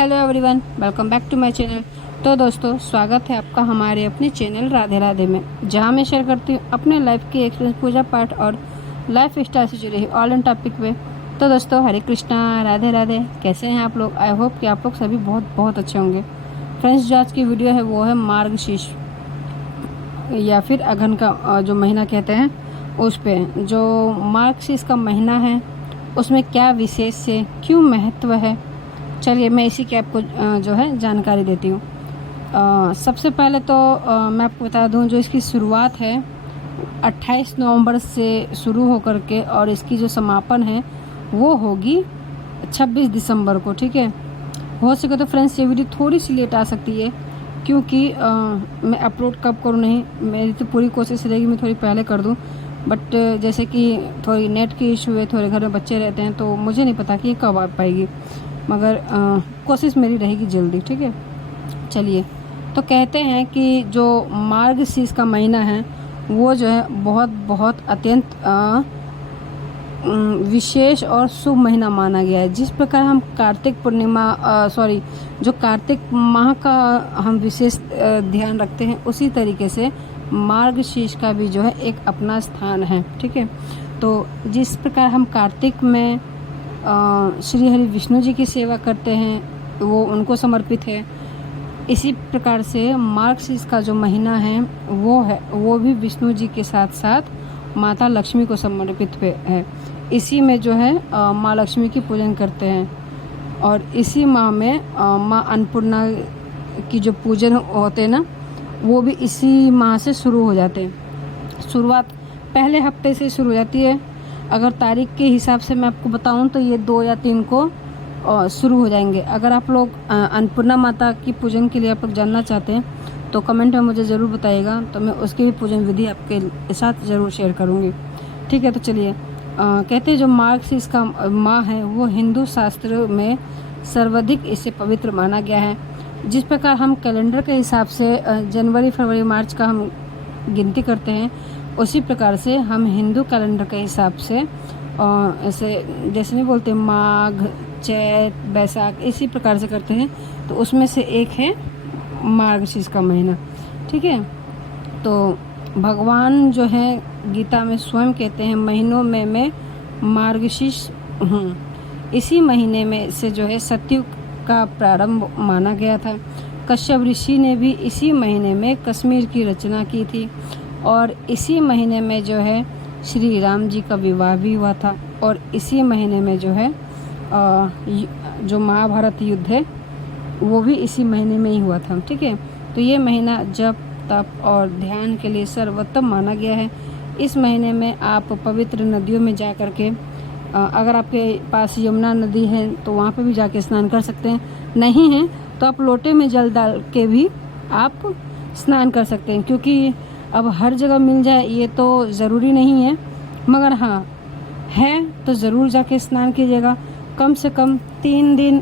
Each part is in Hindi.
Hello everyone, welcome back to my channel. तो दोस्तों, स्वागत है आपका हमारे अपने चैनल राधे राधे में, जहां मैं शेयर करती हूँ अपने लाइफ के एक्सपीरियंस, पूजा पाठ और लाइफ स्टाइल से जुड़े ऑल इन टॉपिक पे। तो दोस्तों, हरे कृष्णा, राधे राधे। कैसे हैं आप लोग? आई होप कि आप लोग सभी बहुत बहुत अच्छे होंगे। फ्रेंड्स, जो आज की वीडियो है वो है मार्गशीर्ष या फिर अघन का जो महीना कहते हैं उस पे। जो मार्गशीर्ष का महीना है उसमें क्या विशेष है, क्यों महत्व है, चलिए मैं इसी की आपको जो है जानकारी देती हूँ। सबसे पहले तो मैं आपको बता दूँ, जो इसकी शुरुआत है 28 नवंबर से शुरू होकर के और इसकी जो समापन है वो होगी 26 दिसंबर को। ठीक है, हो सके तो फ्रेंड्स ये वीडियो थोड़ी सी लेट आ सकती है, क्योंकि मैं अपलोड कब करूँ नहीं, मेरी तो पूरी कोशिश रहेगी मैं थोड़ी पहले कर दूँ, बट जैसे कि थोड़ी नेट की इशू है, थोड़े घर में बच्चे रहते हैं, तो मुझे नहीं पता कि ये कब आ पाएगी, मगर कोशिश मेरी रहेगी जल्दी। ठीक है, चलिए। तो कहते हैं कि जो मार्गशीर्ष का महीना है वो जो है बहुत बहुत अत्यंत विशेष और शुभ महीना माना गया है। जिस प्रकार हम कार्तिक पूर्णिमा जो कार्तिक माह का हम विशेष ध्यान रखते हैं, उसी तरीके से मार्गशीर्ष का भी जो है एक अपना स्थान है। ठीक है, तो जिस प्रकार हम कार्तिक में श्री हरि विष्णु जी की सेवा करते हैं, वो उनको समर्पित है, इसी प्रकार से मार्गशीर्ष का जो महीना है वो भी विष्णु जी के साथ साथ माता लक्ष्मी को समर्पित है। इसी में जो है माँ लक्ष्मी की पूजन करते हैं, और इसी माह में माँ अन्नपूर्णा की जो पूजन होते हैं ना, वो भी इसी माह से शुरू हो जाते हैं। शुरुआत पहले हफ्ते से शुरू हो जाती है। अगर तारीख के हिसाब से मैं आपको बताऊं तो ये 2 या 3 को शुरू हो जाएंगे। अगर आप लोग अन्नपूर्णा माता की पूजन के लिए आप लोग जानना चाहते हैं तो कमेंट में मुझे ज़रूर बताइएगा, तो मैं उसकी भी पूजन विधि आपके साथ ज़रूर शेयर करूँगी। ठीक है, तो चलिए। कहते हैं जो मार्गशीर्ष का माह है वो हिंदू शास्त्र में सर्वाधिक इसे पवित्र माना गया है। जिस प्रकार हम कैलेंडर के हिसाब से जनवरी, फरवरी, मार्च का हम गिनती करते हैं, उसी प्रकार से हम हिंदू कैलेंडर के हिसाब से ऐसे जैसे नहीं बोलते माघ, चैत, बैसाख, इसी प्रकार से करते हैं। तो उसमें से एक है मार्गशीर्ष का महीना। ठीक है, तो भगवान जो है गीता में स्वयं कहते हैं, महीनों में मैं मार्गशीर्ष हूँ। इसी महीने में से जो है सतयुग का प्रारंभ माना गया था। कश्यप ऋषि ने भी इसी महीने में कश्मीर की रचना की थी, और इसी महीने में जो है श्री राम जी का विवाह भी हुआ था, और इसी महीने में जो है जो महाभारत युद्ध है वो भी इसी महीने में ही हुआ था। ठीक है, तो ये महीना जप, तप और ध्यान के लिए सर्वोत्तम माना गया है। इस महीने में आप पवित्र नदियों में जा कर के अगर आपके पास यमुना नदी है तो वहाँ पे भी जाके स्नान कर सकते हैं, नहीं है तो आप लोटे में जल डाल के भी आप स्नान कर सकते हैं, क्योंकि अब हर जगह मिल जाए ये तो ज़रूरी नहीं है, मगर हाँ है तो ज़रूर जाके स्नान कीजिएगा। कम से कम 3 दिन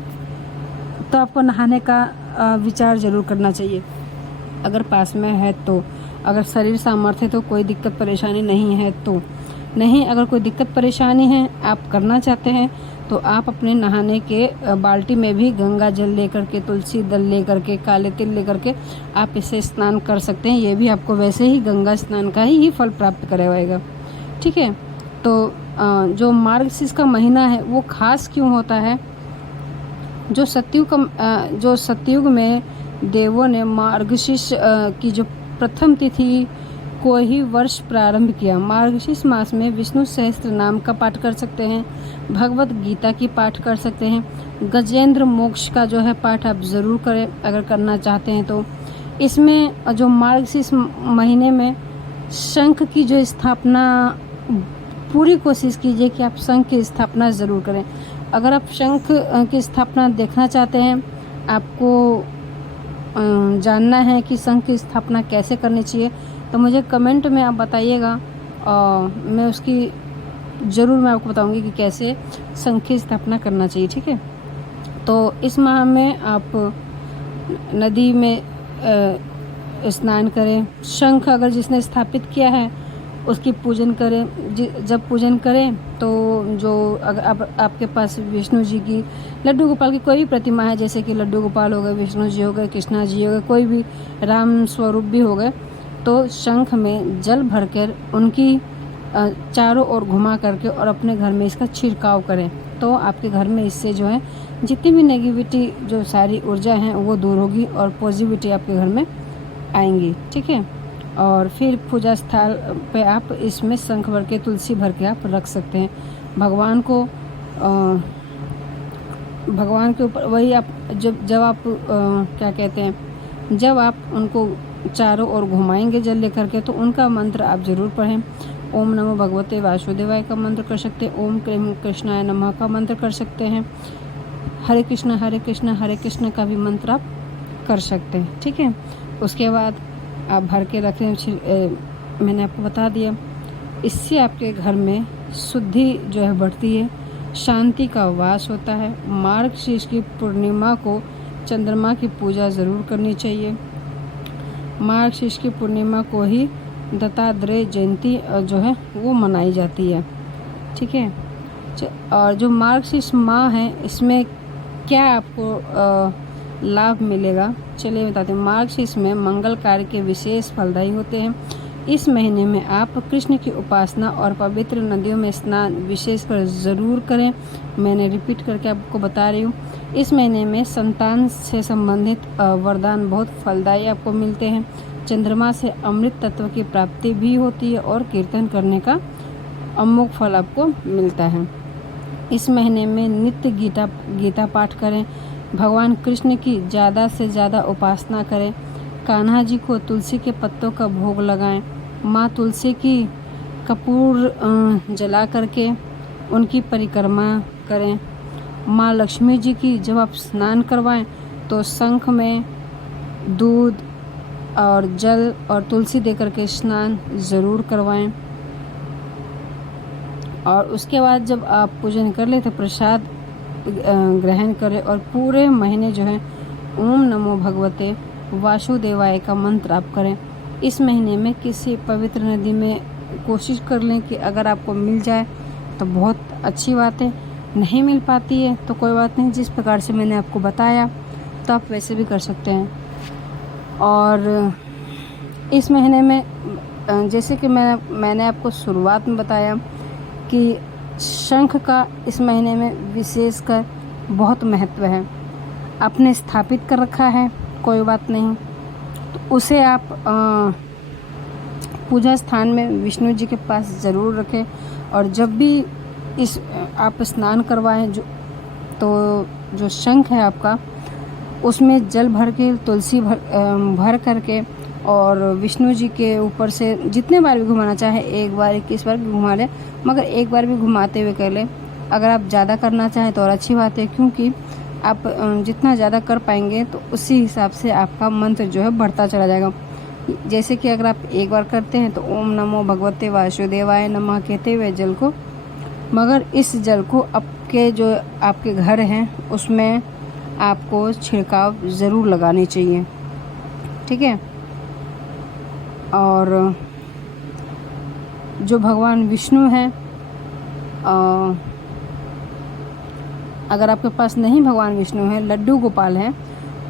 तो आपको नहाने का विचार ज़रूर करना चाहिए, अगर पास में है तो। अगर शरीर सामर्थ्य तो कोई दिक्कत परेशानी नहीं है तो नहीं, अगर कोई दिक्कत परेशानी है, आप करना चाहते हैं, तो आप अपने नहाने के बाल्टी में भी गंगा जल लेकर के, तुलसी दल लेकर के, काले तिल लेकर के आप इसे स्नान कर सकते हैं। ये भी आपको वैसे ही गंगा स्नान का ही फल प्राप्त करवाएगा। ठीक है, तो जो मार्गशीर्ष का महीना है वो खास क्यों होता है? जो सतयुग में देवों ने मार्गशीर्ष की जो प्रथम तिथि को ही वर्ष प्रारंभ किया। मार्गशीर्ष मास में विष्णु सहस्त्र नाम का पाठ कर सकते हैं, भगवत गीता की पाठ कर सकते हैं, गजेंद्र मोक्ष का जो है पाठ आप ज़रूर करें अगर करना चाहते हैं तो। इसमें जो मार्गशीर्ष महीने में शंख की जो स्थापना, पूरी कोशिश कीजिए कि आप शंख की स्थापना ज़रूर करें। अगर आप शंख की स्थापना देखना चाहते हैं, आपको जानना है कि शंख की स्थापना कैसे करनी चाहिए, तो मुझे कमेंट में आप बताइएगा, मैं उसकी ज़रूर मैं आपको बताऊंगी कि कैसे शंख की स्थापना करना चाहिए। ठीक है, तो इस माह में आप नदी में स्नान करें। शंख अगर जिसने स्थापित किया है उसकी पूजन करें। जब पूजन करें तो जो अगर आपके पास विष्णु जी की, लड्डू गोपाल की कोई भी प्रतिमा है, जैसे कि लड्डू गोपाल हो गए, विष्णु जी हो गए, कृष्णा जी हो गए, कोई भी राम स्वरूप भी हो गए, तो शंख में जल भरकर उनकी चारों ओर घुमा करके और अपने घर में इसका छिड़काव करें। तो आपके घर में इससे जो है जितनी भी नेगेटिविटी, जो सारी ऊर्जा हैं वो दूर होगी और पॉजिटिविटी आपके घर में आएंगी। ठीक है। और फिर पूजा स्थल पे आप इसमें शंख भर के, तुलसी भर के आप रख सकते हैं। भगवान के ऊपर वही आप जब आप क्या कहते हैं, जब आप उनको चारों ओर घुमाएंगे जल लेकर के, तो उनका मंत्र आप ज़रूर पढ़ें। ओम नमो भगवते वासुदेवाय का मंत्र कर सकते हैं। ओम क्लीं कृष्णाय नमः का मंत्र कर सकते हैं। हरे कृष्ण हरे कृष्ण का भी मंत्र आप कर सकते हैं। ठीक है। उसके बाद आप भर के रखें। मैंने आपको बता दिया। इससे आपके घर में शुद्धि जो है बढ़ती है, शांति का वास होता है। मार्गशीर्ष की पूर्णिमा को चंद्रमा की पूजा ज़रूर करनी चाहिए। मार्गशीर्ष की पूर्णिमा को ही दत्तात्रेय जयंती जो है वो मनाई जाती है। ठीक है। और जो मार्गशीर्ष माह है, इसमें क्या आपको लाभ मिलेगा, चलिए बताते हैं। मार्गशीर्ष में मंगल कार्य के विशेष फलदायी होते हैं। इस महीने में आप कृष्ण की उपासना और पवित्र नदियों में स्नान विशेषकर ज़रूर करें। मैंने रिपीट करके आपको बता रही हूँ। इस महीने में संतान से संबंधित वरदान बहुत फलदायी आपको मिलते हैं। चंद्रमा से अमृत तत्व की प्राप्ति भी होती है और कीर्तन करने का अमोघ फल आपको मिलता है। इस महीने में नित्य गीता पाठ करें। भगवान कृष्ण की ज़्यादा से ज़्यादा उपासना करें। कान्हा जी को तुलसी के पत्तों का भोग लगाएं। माँ तुलसी की कपूर जला करके उनकी परिक्रमा करें। माँ लक्ष्मी जी की जब आप स्नान करवाएं तो शंख में दूध और जल और तुलसी दे करके स्नान ज़रूर करवाएं। और उसके बाद जब आप पूजन कर ले तो प्रसाद ग्रहण करें। और पूरे महीने जो है ओम नमो भगवते वासुदेवाय का मंत्र आप करें। इस महीने में किसी पवित्र नदी में कोशिश कर लें कि अगर आपको मिल जाए तो बहुत अच्छी बात है, नहीं मिल पाती है तो कोई बात नहीं। जिस प्रकार से मैंने आपको बताया तो आप वैसे भी कर सकते हैं। और इस महीने में जैसे कि मैंने आपको शुरुआत में बताया कि शंख का इस महीने में विशेषकर बहुत महत्व है। आपने स्थापित कर रखा है, कोई बात नहीं, तो उसे आप पूजा स्थान में विष्णु जी के पास ज़रूर रखें। और जब भी आप स्नान करवाएं तो जो शंख है आपका, उसमें जल भर के, तुलसी भर करके और विष्णु जी के ऊपर से जितने बार भी घुमाना चाहे, एक बार 21 बार भी घुमा लें, मगर एक बार भी घुमाते हुए कर लें। अगर आप ज़्यादा करना चाहें तो और अच्छी बात है, क्योंकि आप जितना ज़्यादा कर पाएंगे तो उसी हिसाब से आपका मंत्र जो है बढ़ता चला जाएगा। जैसे कि अगर आप एक बार करते हैं तो ओम नमो भगवते वासुदेवाय नमः कहते हुए जल को, मगर इस जल को आपके घर हैं उसमें आपको छिड़काव ज़रूर लगानी चाहिए। ठीक है। और जो भगवान विष्णु हैं, अगर आपके पास नहीं भगवान विष्णु हैं, लड्डू गोपाल हैं,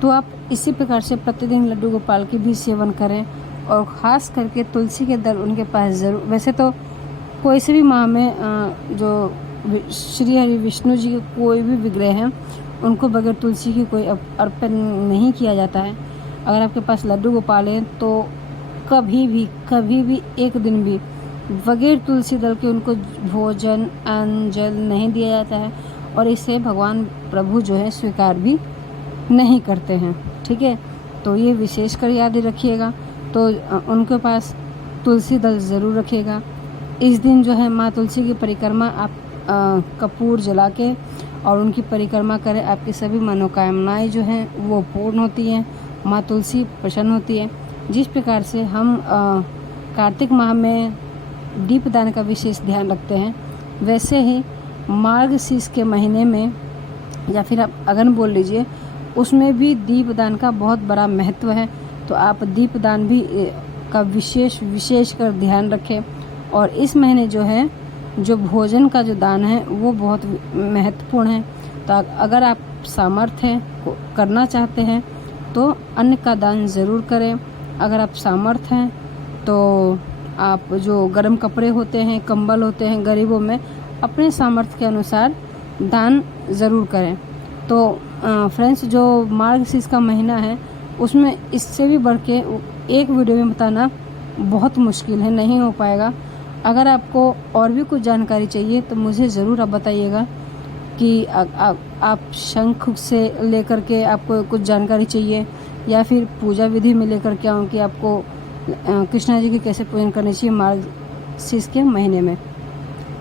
तो आप इसी प्रकार से प्रतिदिन लड्डू गोपाल के भी सेवन करें। और ख़ास करके तुलसी के दल उनके पास ज़रूर, वैसे तो कोई से भी माह में जो श्री हरि विष्णु जी के कोई भी विग्रह हैं उनको बगैर तुलसी की कोई अर्पण नहीं किया जाता है। अगर आपके पास लड्डू गोपाल हैं तो कभी भी एक दिन भी बगैर तुलसी दल के उनको भोजन अन्न जल नहीं दिया जाता है, और इसे भगवान प्रभु जो है स्वीकार भी नहीं करते हैं। ठीक है। तो ये विशेष कर याद रखिएगा। तो उनके पास तुलसी दल ज़रूर रखिएगा। इस दिन जो है माँ तुलसी की परिक्रमा आप कपूर जला के और उनकी परिक्रमा करें। आपकी सभी मनोकामनाएं जो हैं वो पूर्ण होती हैं, माँ तुलसी प्रसन्न होती है। जिस प्रकार से हम कार्तिक माह में दीपदान का विशेष ध्यान रखते हैं, वैसे ही मार्गशीर्ष के महीने में, या फिर आप अगन बोल लीजिए, उसमें भी दीपदान का बहुत बड़ा महत्व है। तो आप दीपदान भी का विशेष कर ध्यान रखें। और इस महीने जो है जो भोजन का जो दान है वो बहुत महत्वपूर्ण है। तो अगर आप सामर्थ्य है करना चाहते हैं तो अन्न का दान ज़रूर करें। अगर आप सामर्थ्य हैं तो आप जो गर्म कपड़े होते हैं, कंबल होते हैं, गरीबों में अपने सामर्थ्य के अनुसार दान ज़रूर करें। तो फ्रेंड्स, जो मार्गशीर्ष का महीना है उसमें इससे भी बढ़ के एक वीडियो में बताना बहुत मुश्किल है, नहीं हो पाएगा। अगर आपको और भी कुछ जानकारी चाहिए तो मुझे ज़रूर आप बताइएगा कि आप शंख से लेकर के आपको कुछ जानकारी चाहिए या फिर पूजा विधि में लेकर के आऊँ कि आपको कृष्णा जी की कैसे पूजन करनी चाहिए मार्गशीर्ष के महीने में,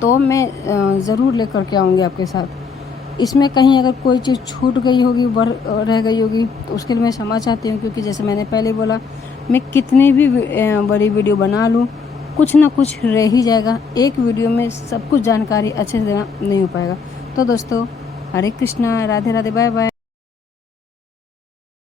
तो मैं ज़रूर लेकर के आऊँगी आपके साथ। इसमें कहीं अगर कोई चीज़ छूट गई होगी, रह गई होगी, तो उसके लिए मैं क्षमा चाहती हूँ, क्योंकि जैसे मैंने पहले बोला, मैं कितनी भी बड़ी वीडियो बना लूँ, कुछ ना कुछ रह ही जाएगा। एक वीडियो में सब कुछ जानकारी अच्छे से देना नहीं हो पाएगा। तो दोस्तों, हरे कृष्णा, राधे राधे, बाय बाय।